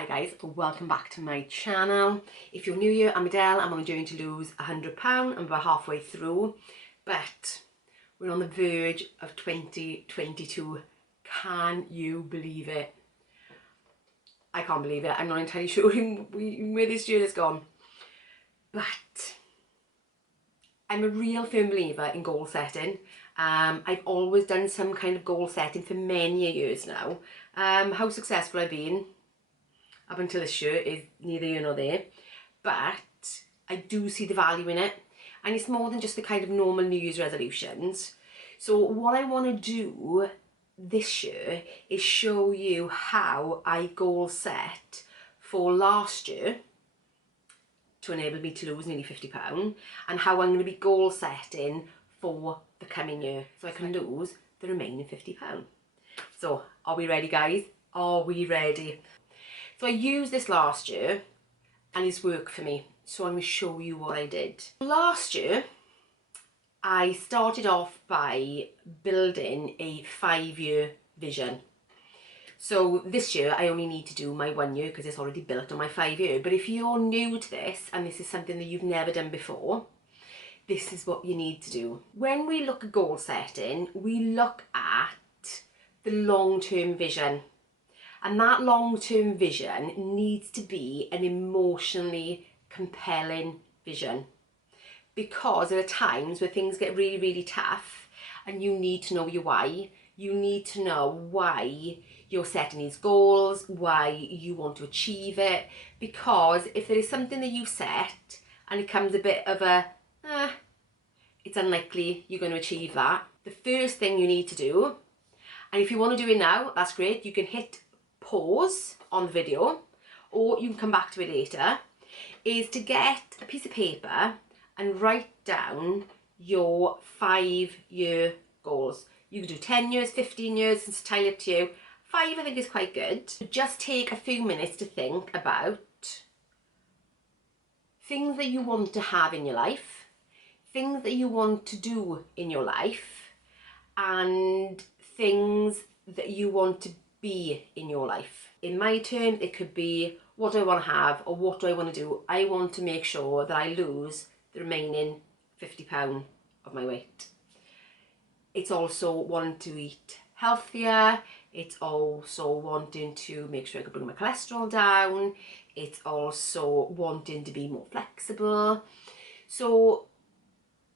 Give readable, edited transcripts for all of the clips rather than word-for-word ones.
Hi guys, welcome back to my channel. If you're new here, I'm Adele. I'm on a journey to lose £100. I'm about halfway through, but we're on the verge of 2022. Can you believe it? I can't believe it. I'm not entirely sure where this year has gone, but I'm a real firm believer in goal setting. I've always done some kind of goal setting for many years now. How successful I've been up until this year is neither here nor there, but I do see the value in it, and it's more than just the kind of normal New Year's resolutions. So what I want to do this year is show you how I goal set for last year to enable me to lose nearly £50, and how I'm going to be goal setting for the coming year so I can lose the remaining £50. So are we ready, guys? Are we ready? So I used this last year and it's worked for me. So I'm going to show you what I did. Last year, I started off by building a 5-year vision. So this year I only need to do my 1 year because it's already built on my 5-year. But if you're new to this and this is something that you've never done before, this is what you need to do. When we look at goal setting, we look at the long-term vision. And that long-term vision needs to be an emotionally compelling vision. Because there are times where things get really, really tough and you need to know your why. You need to know why you're setting these goals, why you want to achieve it. Because if there is something that you set and it comes a bit of a, it's unlikely you're going to achieve that. The first thing you need to do, and if you want to do it now, that's great. You can hit pause on the video, or you can come back to it later, is to get a piece of paper and write down your 5-year goals. You can do 10 years, 15 years, it's entirely up to you. 5 I think is quite good. Just take a few minutes to think about things that you want to have in your life, things that you want to do in your life, and things that you want to be in your life. In my terms, it could be what do I want to have or what do I want to do. I want to make sure that I lose the remaining £50 of my weight. It's also wanting to eat healthier. It's also wanting to make sure I can bring my cholesterol down. It's also wanting to be more flexible. So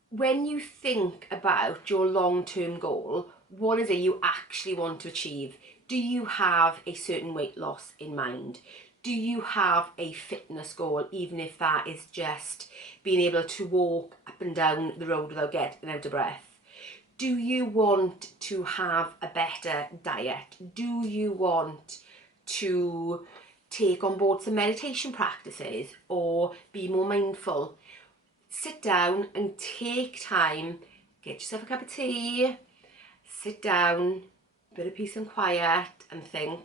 when you think about your long-term goal, what is it you actually want to achieve? Do you have a certain weight loss in mind? Do you have a fitness goal, even if that is just being able to walk up and down the road without getting out of breath? Do you want to have a better diet? Do you want to take on board some meditation practices or be more mindful? Sit down and take time, get yourself a cup of tea, sit down, bit of peace and quiet, and think,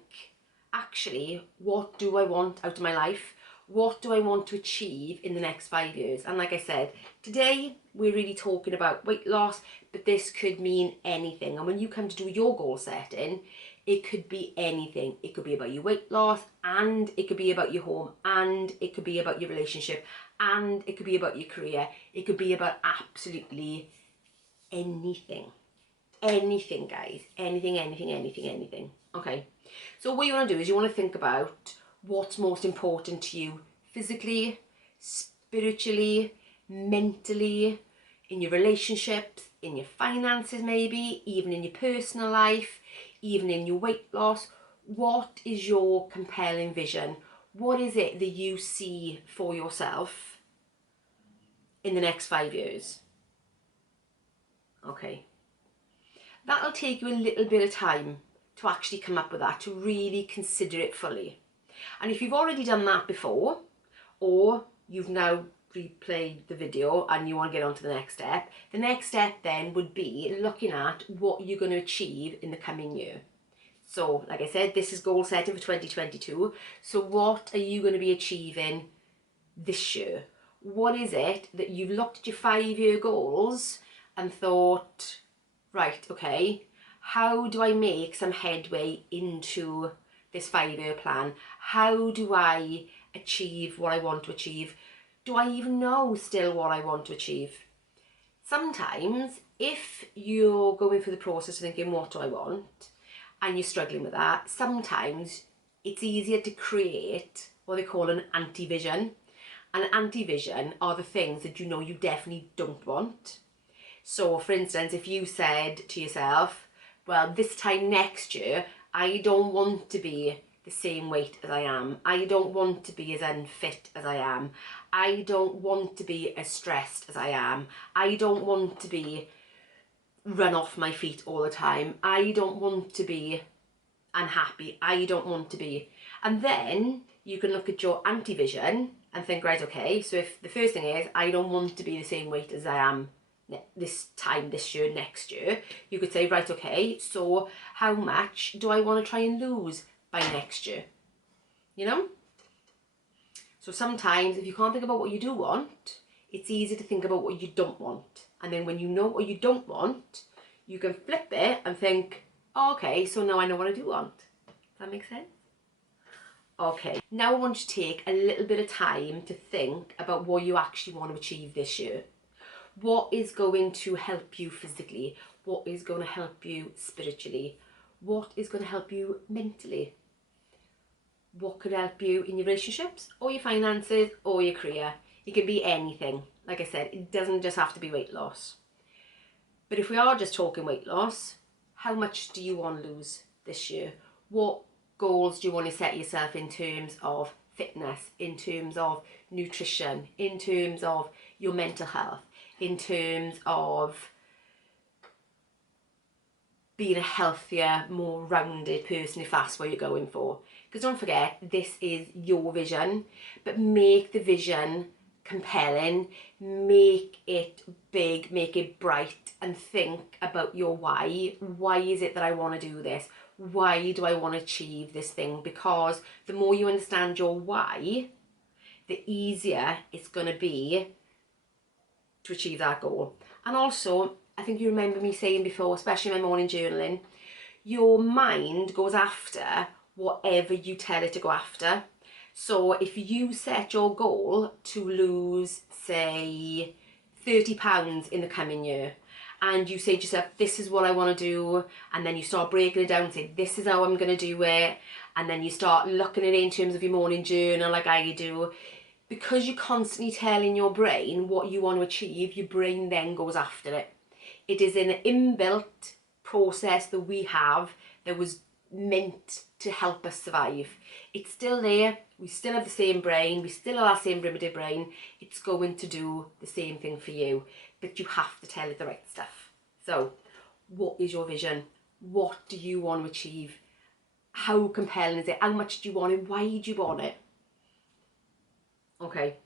actually, what do I want out of my life? What do I want to achieve in the next 5 years? And like I said, today we're really talking about weight loss, but this could mean anything. And when you come to do your goal setting, it could be anything. It could be about your weight loss, and it could be about your home, and it could be about your relationship, and it could be about your career. It could be about absolutely anything. Anything, guys. Anything, anything, anything, anything. Okay. So what you want to do is you want to think about what's most important to you physically, spiritually, mentally, in your relationships, in your finances maybe, even in your personal life, even in your weight loss. What is your compelling vision? What is it that you see for yourself in the next 5 years? Okay. That'll take you a little bit of time to actually come up with that, to really consider it fully. And if you've already done that before, or you've now replayed the video and you want to get on to the next step then would be looking at what you're going to achieve in the coming year. So, like I said, this is goal setting for 2022. So what are you going to be achieving this year? What is it that you've looked at your 5-year goals and thought, right, okay, how do I make some headway into this 5-year plan? How do I achieve what I want to achieve? Do I even know still what I want to achieve? Sometimes if you're going through the process of thinking, what do I want? And you're struggling with that, sometimes it's easier to create what they call an anti-vision. An anti-vision are the things that you know you definitely don't want. So for instance, if you said to yourself, well, this time next year, I don't want to be the same weight as I am. I don't want to be as unfit as I am. I don't want to be as stressed as I am. I don't want to be run off my feet all the time. I don't want to be unhappy. I don't want to be. And then you can look at your anti-vision and think, right, okay, so if the first thing is, I don't want to be the same weight as I am this time this year, next year, you could say, right, okay, so how much do I want to try and lose by next year? You know? So sometimes if you can't think about what you do want, it's easy to think about what you don't want. And then when you know what you don't want, you can flip it and think, oh, okay, so now I know what I do want. Does that make sense? Okay, now I want you to take a little bit of time to think about what you actually want to achieve this year. What is going to help you physically? What is going to help you spiritually? What is going to help you mentally? What could help you in your relationships or your finances or your career? It can be anything. Like I said, it doesn't just have to be weight loss. But if we are just talking weight loss, how much do you want to lose this year? What goals do you want to set yourself in terms of fitness, in terms of nutrition, in terms of your mental health, in terms of being a healthier, more rounded person if that's what you're going for? Because don't forget, this is your vision, but make the vision compelling, make it big, make it bright, and think about your why. Why is it that I want to do this? Why do I want to achieve this thing? Because the more you understand your why, the easier it's going to be to achieve that goal. And also, I think you remember me saying before, especially in my morning journaling, your mind goes after whatever you tell it to go after. So if you set your goal to lose, say, £30 in the coming year, and you say to yourself, this is what I want to do, and then you start breaking it down and say, this is how I'm going to do it, and then you start looking at it in terms of your morning journal like I do, because you're constantly telling your brain what you want to achieve, your brain then goes after it. It is an inbuilt process that we have that was meant to help us survive. It's still there. We still have the same brain. We still have that same primitive brain. It's going to do the same thing for you, but you have to tell it the right stuff. So what is your vision? What do you want to achieve? How compelling is it? How much do you want it? Why do you want it? Okay,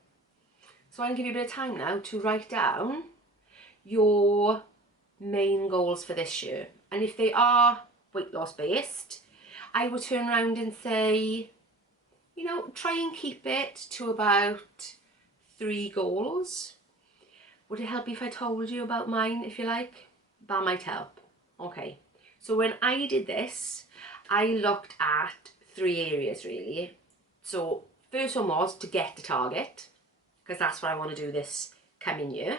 so I'm going to give you a bit of time now to write down your main goals for this year. And if they are weight loss based, I would turn around and say, you know, try and keep it to about 3 goals. Would it help if I told you about mine, if you like? That might help. Okay, so when I did this, I looked at 3 areas really. So first one was to get the target, because that's what I want to do this coming year.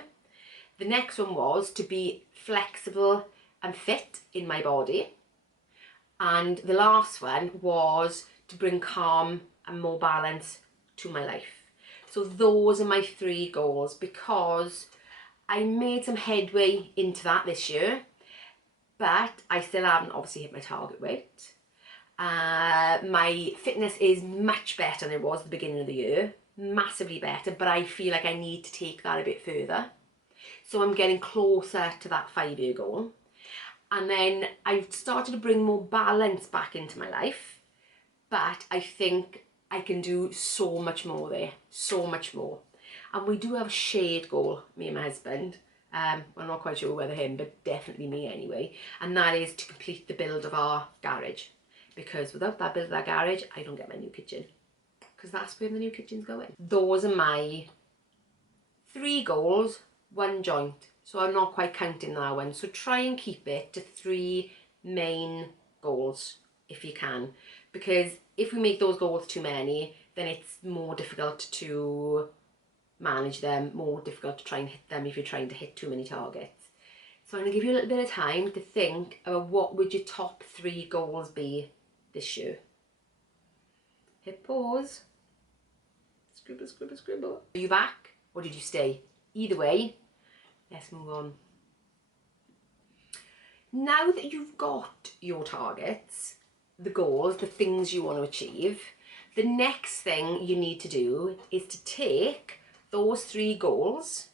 The next one was to be flexible and fit in my body. And the last one was to bring calm and more balance to my life. So those are my 3 goals, because I made some headway into that this year, but I still haven't obviously hit my target weight. My fitness is much better than it was at the beginning of the year, massively better, but I feel like I need to take that a bit further. So I'm getting closer to that 5-year goal. And then I've started to bring more balance back into my life, but I think I can do so much more there, so much more. And we do have a shared goal, me and my husband. I'm not quite sure whether him, but definitely me anyway. And that is to complete the build of our garage. Because without that build of that garage, I don't get my new kitchen. Because that's where the new kitchen's going. Those are my 3 goals, 1 joint. So I'm not quite counting that one. So try and keep it to 3 main goals if you can. because if we make those goals too many, then it's more difficult to manage them, more difficult to try and hit them if you're trying to hit too many targets. So I'm going to give you a little bit of time to think about what would your top 3 goals be this year. Hit pause. Scribble, scribble, scribble. Are you back or did you stay? Either way, let's move on. Now that you've got your targets, the goals, the things you want to achieve, the next thing you need to do is to take those 3 goals,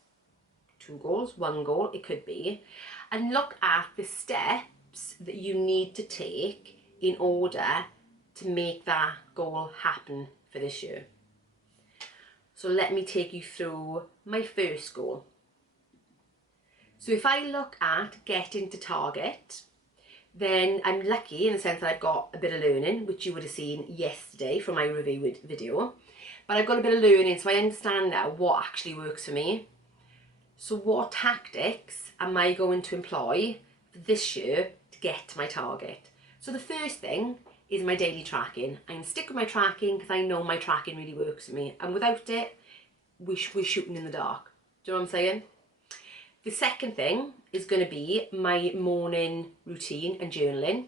2 goals, 1 goal, it could be, and look at the steps that you need to take in order to make that goal happen for this year. So let me take you through my first goal. So if I look at getting to target, then I'm lucky in the sense that I've got a bit of learning, which you would have seen yesterday from my review video. But I've got a bit of learning, so I understand now what actually works for me. So what tactics am I going to employ for this year to get to my target? So the first thing is my daily tracking. I'm going to stick with my tracking because I know my tracking really works for me. And without it, we're shooting in the dark. Do you know what I'm saying? The second thing is going to be my morning routine and journaling.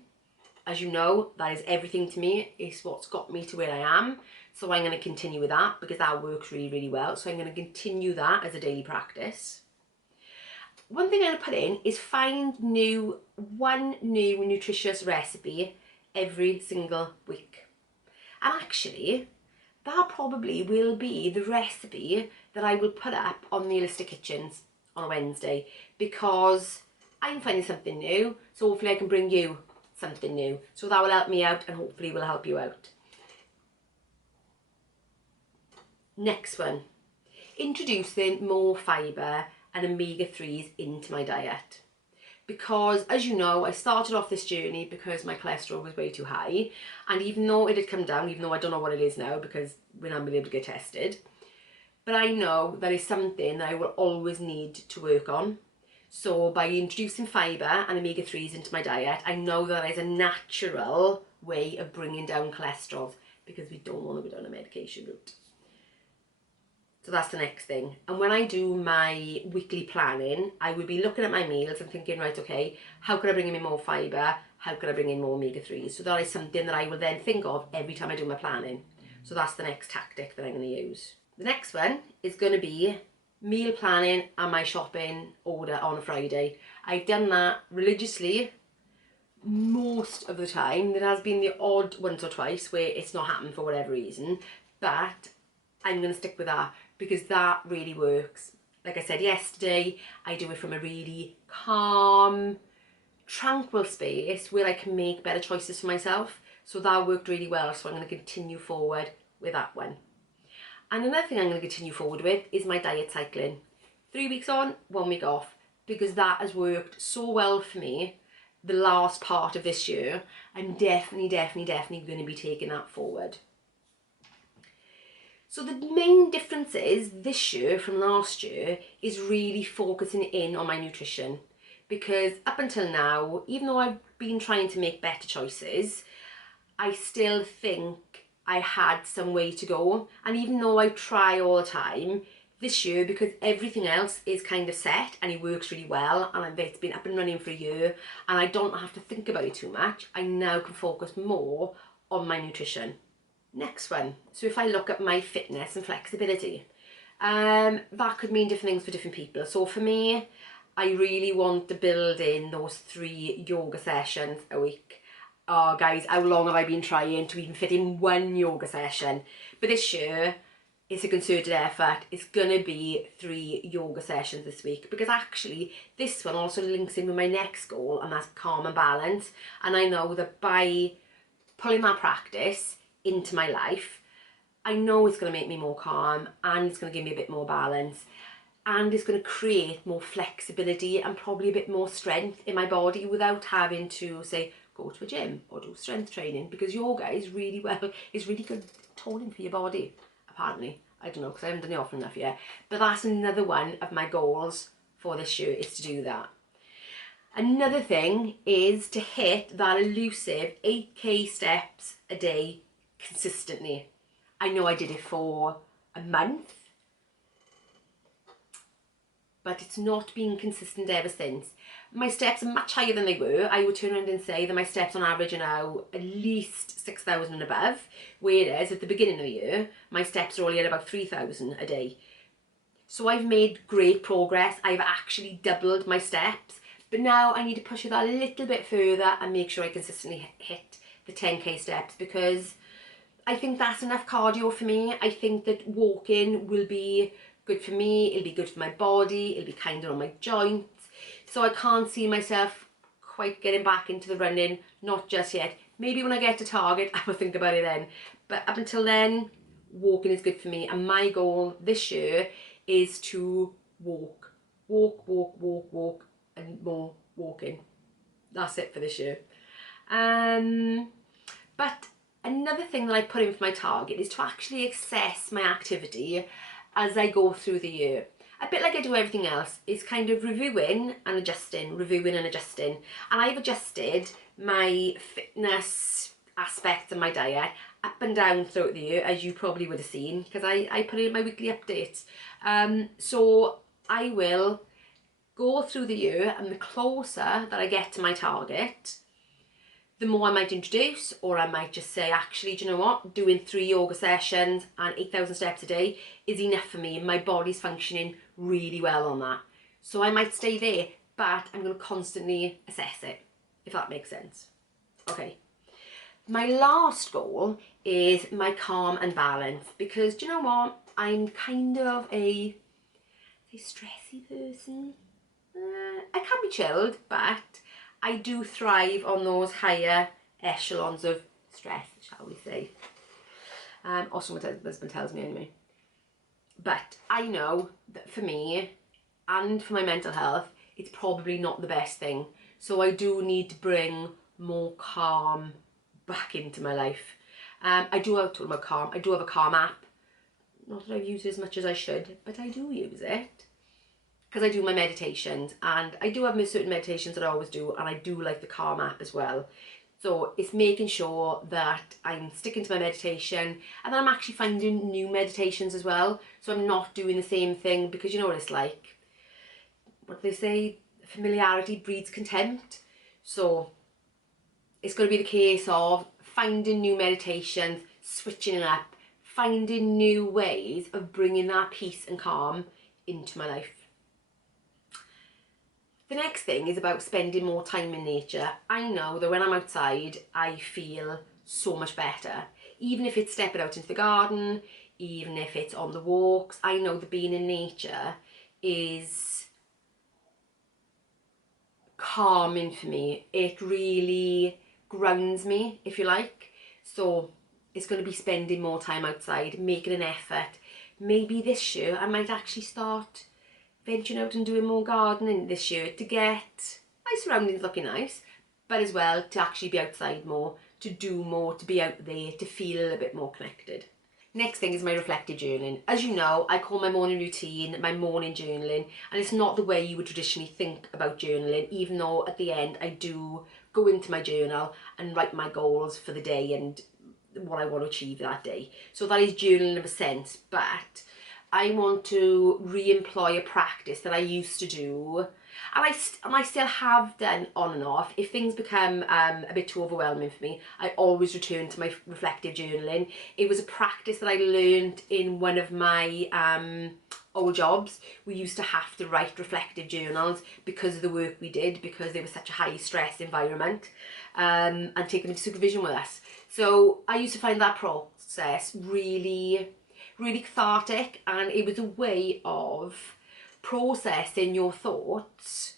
As you know, that is everything to me. It's what's got me to where I am. So I'm going to continue with that because that works really, really well. So I'm going to continue that as a daily practice. One thing I'm going to put in is find one new nutritious recipe every single week. And actually, that probably will be the recipe that I will put up on Realistic Kitchens on a Wednesday, because I'm finding something new, so hopefully I can bring you something new. So that will help me out and hopefully will help you out. Next one, introducing more fibre and omega-3s into my diet. Because as you know, I started off this journey because my cholesterol was way too high, and even though it had come down, even though I don't know what it is now because we're not able to get tested, but I know that is something that I will always need to work on. So by introducing fibre and omega-3s into my diet, I know that is a natural way of bringing down cholesterol because we don't want to go down a medication route. So that's the next thing. And when I do my weekly planning, I will be looking at my meals and thinking, right, okay, how can I bring in more fibre? How can I bring in more omega-3s? So that is something that I will then think of every time I do my planning. So that's the next tactic that I'm going to use. The next one is going to be meal planning and my shopping order on a Friday. I've done that religiously most of the time. There has been the odd once or twice where it's not happened for whatever reason, but I'm going to stick with that because that really works. Like I said yesterday, I do it from a really calm, tranquil space where I can make better choices for myself. So that worked really well, so I'm going to continue forward with that one. And another thing I'm going to continue forward with is my diet cycling. 3 weeks on, 1 week off, because that has worked so well for me the last part of this year. I'm definitely going to be taking that forward. So the main differences this year from last year is really focusing in on my nutrition, because up until now, even though I've been trying to make better choices, I still think I had some way to go. And even though I try all the time, this year, because everything else is kind of set and it works really well, and it's been up and running for a year and I don't have to think about it too much, I now can focus more on my nutrition. Next one, so if I look at my fitness and flexibility, that could mean different things for different people. So for me, I really want to build in those 3 yoga sessions a week. Oh guys, how long have I been trying to even fit in 1 yoga session? But this year, it's a concerted effort. It's gonna be 3 yoga sessions this week, because actually this one also links in with my next goal, and that's calm and balance. And I know that by pulling that practice into my life, I know it's going to make me more calm, and it's going to give me a bit more balance, and it's going to create more flexibility and probably a bit more strength in my body without having to say go to a gym or do strength training, because yoga is really good toning for your body, apparently. I don't know, because I haven't done it often enough yet, but that's another one of my goals for this year, is to do that. Another thing is to hit that elusive 8k steps a day consistently. I know I did it for a month, but it's not been consistent ever since. My steps are much higher than they were. I would turn around and say that my steps on average are now at least 6,000 and above, whereas at the beginning of the year, my steps are only at about 3,000 a day. So I've made great progress. I've actually doubled my steps, but now I need to push it a little bit further and make sure I consistently hit the 10k steps, because I think that's enough cardio for me. I think that walking will be good for me, it'll be good for my body, it'll be kinder on my joints. So I can't see myself quite getting back into the running, not just yet. Maybe when I get to Target, I will think about it then. But up until then, walking is good for me. And my goal this year is to walk, and more walking. That's it for this year. But another thing that I put in for my target is to actually assess my activity as I go through the year. A bit like I do everything else, is kind of reviewing and adjusting. And I've adjusted my fitness aspects of my diet up and down throughout the year, as you probably would have seen, because I put it in my weekly updates. So I will go through the year, and the closer that I get to my target, the more I might introduce, or I might just say, actually, do you know what? Doing 3 yoga sessions and 8,000 steps a day is enough for me. My body's functioning really well on that. So I might stay there, but I'm going to constantly assess it, if that makes sense. Okay. My last goal is my calm and balance, because do you know what? I'm kind of a stressy person. I can be chilled, but I do thrive on those higher echelons of stress, shall we say. Or so my husband tells me anyway. But I know that for me, and for my mental health, it's probably not the best thing. So I do need to bring more calm back into my life. I do have a Calm app. Not that I've used it as much as I should, but I do use it, because I do my meditations, and I do have certain meditations that I always do, and I do like the Calm app as well. So it's making sure that I'm sticking to my meditation, and then I'm actually finding new meditations as well. So I'm not doing the same thing, because you know what it's like. What do they say? Familiarity breeds contempt. So it's going to be the case of finding new meditations, switching it up, finding new ways of bringing that peace and calm into my life. The next thing is about spending more time in nature. I know that when I'm outside, I feel so much better. Even if it's stepping out into the garden, even if it's on the walks, I know that being in nature is calming for me. It really grounds me, if you like. So it's going to be spending more time outside, making an effort. Maybe this year I might actually start venturing out and doing more gardening this year, to get my surroundings looking nice, but as well to actually be outside more, to do more, to be out there, to feel a little bit more connected. Next thing is my reflective journaling. As you know, I call my morning routine my morning journaling, and it's not the way you would traditionally think about journaling, even though at the end I do go into my journal and write my goals for the day and what I want to achieve that day. So that is journaling in a sense, but I want to re-employ a practice that I used to do, and I still have done on and off. If things become a bit too overwhelming for me, I always return to my reflective journaling. It was a practice that I learned in one of my old jobs. We used to have to write reflective journals because of the work we did, because there was such a high stress environment, and take them into supervision with us. So I used to find that process really cathartic, and it was a way of processing your thoughts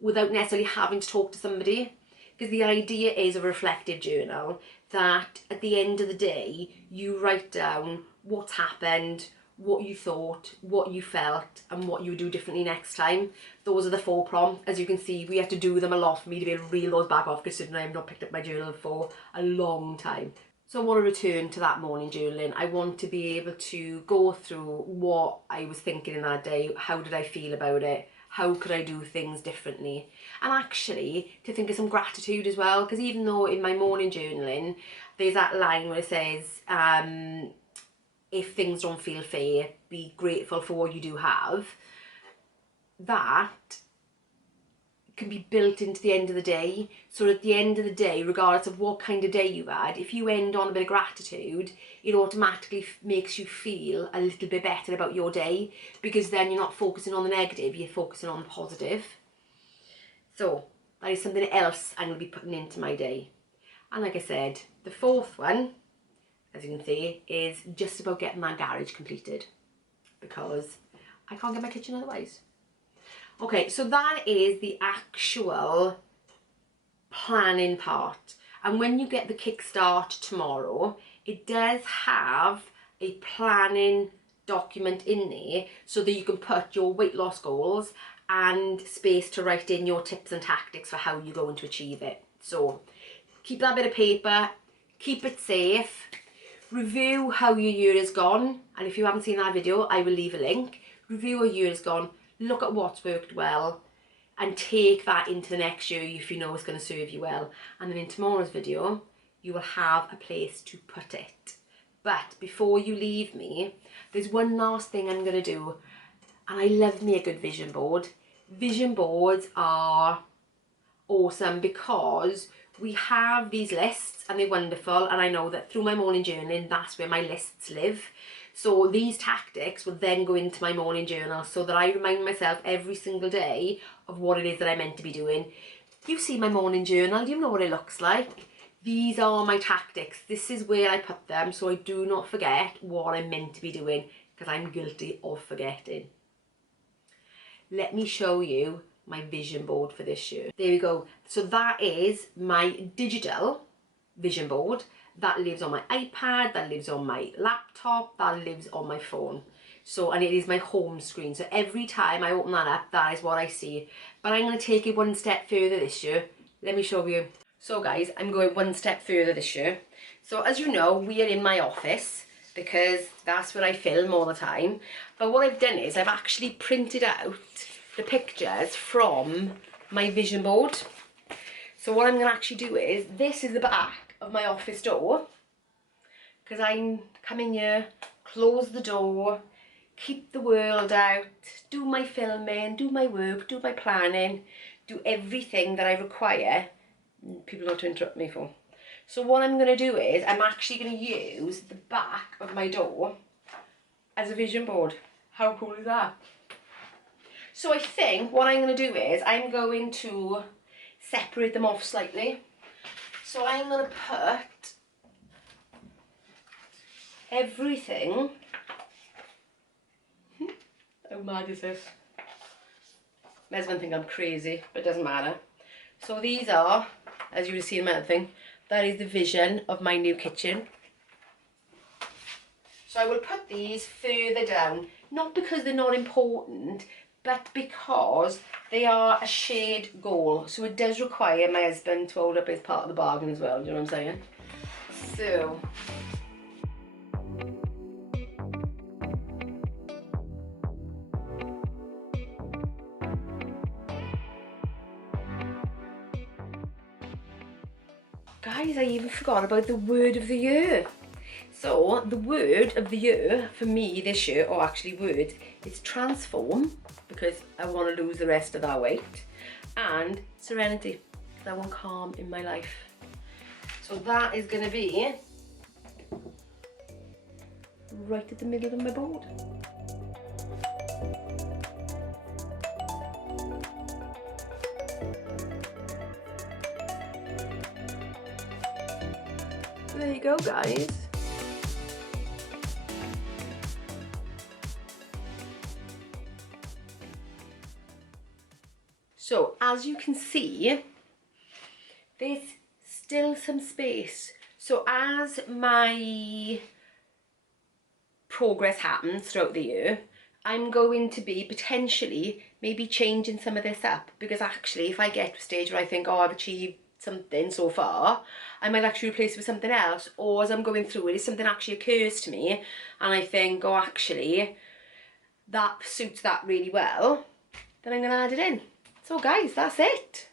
without necessarily having to talk to somebody. Because the idea is of a reflective journal that at the end of the day you write down what's happened, what you thought, what you felt, and what you would do differently next time. Those are the 4 prompts. As you can see, we have to do them a lot for me to be able to reel those back off, considering I have not picked up my journal for a long time. So I want to return to that morning journaling. I want to be able to go through what I was thinking in that day. How did I feel about it? how could I do things differently? And actually to think of some gratitude as well, because even though in my morning journaling there's that line where it says if things don't feel fair, be grateful for what you do have, that can be built into the end of the day. So at the end of the day, regardless of what kind of day you've had, if you end on a bit of gratitude, it automatically makes you feel a little bit better about your day, because then you're not focusing on the negative, you're focusing on the positive. So that is something else I'm going to be putting into my day. And like I said, the fourth one, as you can see, is just about getting that garage completed, because I can't get my kitchen otherwise. Okay, so that is the actual planning part. And when you get the Kickstart tomorrow, it does have a planning document in there so that you can put your weight loss goals and space to write in your tips and tactics for how you're going to achieve it. So keep that bit of paper, keep it safe, review how your year has gone. And if you haven't seen that video, I will leave a link. Review how your year has gone. Look at what's worked well and take that into the next year if you know it's going to serve you well. And then in tomorrow's video, you will have a place to put it. But before you leave me, there's one last thing I'm going to do. And I love me a good vision board. Vision boards are awesome because we have these lists and they're wonderful. And I know that through my morning journaling, that's where my lists live. So these tactics will then go into my morning journal so that I remind myself every single day of what it is that I'm meant to be doing. You see my morning journal, you know what it looks like. These are my tactics. This is where I put them so I do not forget what I'm meant to be doing, because I'm guilty of forgetting. Let me show you my vision board for this year. There we go. So that is my digital vision board. That lives on my iPad, that lives on my laptop, that lives on my phone. So, and it is my home screen. So every time I open that up, that is what I see. But I'm going to take it one step further this year. Let me show you. So guys, I'm going one step further this year. So as you know, we are in my office because that's where I film all the time. But what I've done is I've actually printed out the pictures from my vision board. So what I'm going to actually do is, this is the back of my office door, because I'm coming here, close the door, keep the world out, do my filming, do my work, do my planning, do everything that I require people not to interrupt me for. So what I'm going to do is I'm actually going to use the back of my door as a vision board. How cool is that? So I think what I'm going to do is I'm going to separate them off slightly. So I'm going to put everything. How mad is this? My husband think I'm crazy, but it doesn't matter. So these are, as you will see in my other thing, that is the vision of my new kitchen. So I will put these further down, not because they're not important, but because they are a shared goal. So it does require my husband to hold up his part of the bargain as well, do you know what I'm saying? So guys, I even forgot about the word of the year. So the word of the year for me this year, or actually word, is transform, because I want to lose the rest of that weight, and serenity, because I want calm in my life. So that is going to be right at the middle of my board. There you go, guys. So as you can see, there's still some space. So as my progress happens throughout the year, I'm going to be potentially maybe changing some of this up, because actually if I get to a stage where I think, oh, I've achieved something so far, I might actually replace it with something else. Or as I'm going through it, if something actually occurs to me and I think, oh, actually that suits that really well, then I'm going to add it in. So guys, that's it.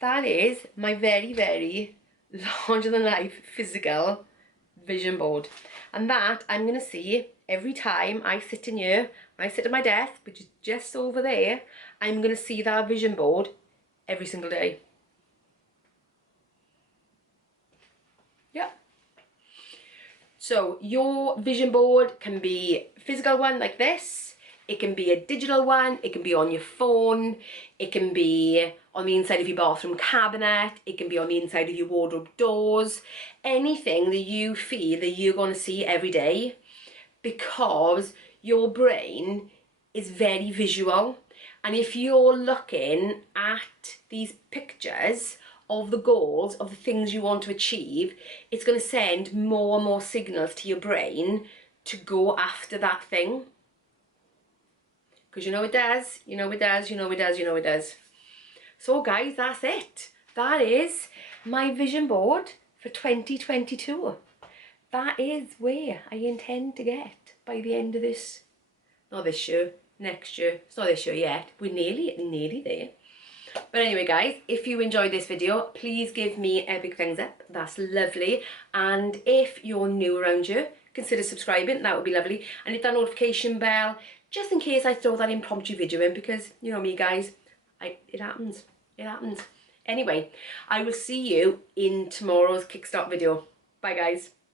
That is my very, very larger than life physical vision board. And that I'm going to see every time I sit in here, when I sit at my desk, which is just over there, I'm going to see that vision board every single day. Yeah. So your vision board can be a physical one like this, it can be a digital one, it can be on your phone, it can be on the inside of your bathroom cabinet, it can be on the inside of your wardrobe doors, anything that you feel that you're going to see every day, because your brain is very visual. And if you're looking at these pictures of the goals, of the things you want to achieve, it's going to send more and more signals to your brain to go after that thing. Because you know it does, you know it does, you know it does, you know it does. So guys, that's it. That is my vision board for 2022. That is where I intend to get by the end of this, not this year, next year. It's not this year yet. We're nearly there. But anyway guys, if you enjoyed this video, please give me a big thumbs up. That's lovely. And if you're new around here, consider subscribing. That would be lovely. And hit that notification bell, just in case I throw that impromptu video in, because you know me guys, it happens. It happens. Anyway, I will see you in tomorrow's Kickstart video. Bye guys.